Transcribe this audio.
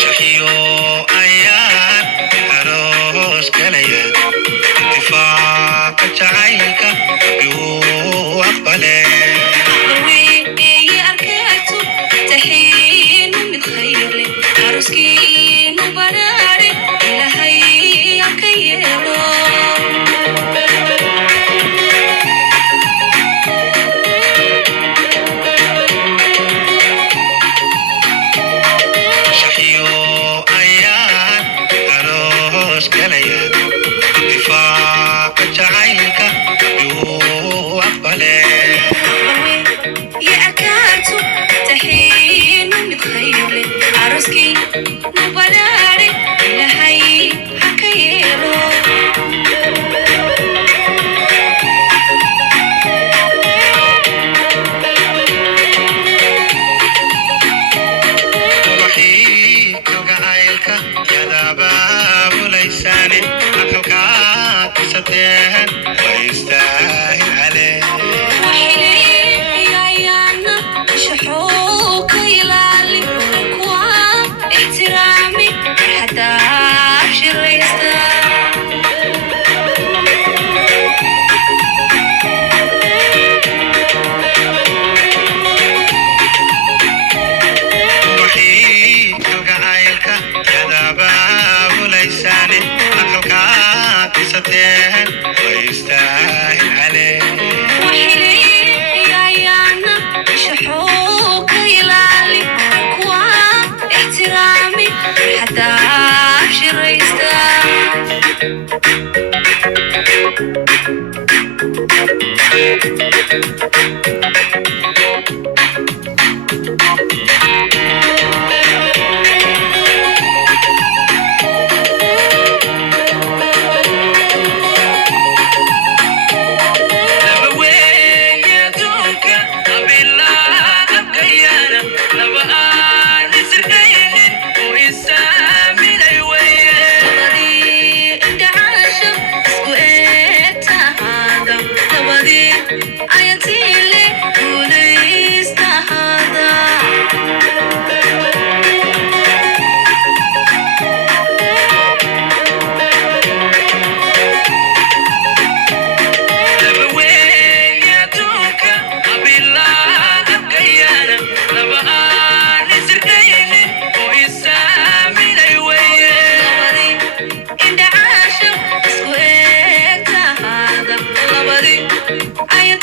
shaxiyo ayaan aroos galaya ittifaaqa jacaylka yuu aqbale shaxiyo ayaan aroos galaya ittifaaqa jacaylka yuu aqbale ubaxii kalgacaylka yadaabaabulaysaane aqalkaad dhisateen way istaahil calee ubaxii kalgacaylka yadaabaabulaysaane aqalkaad dhisateen way istaahil calee laba weeye adduunka qabilaa abkayaana laba aan isirkaynin oo isaaminay weye laba weeye adduunka qabilaa abkayaana laba aan isirkaynin oo isaaminay weye I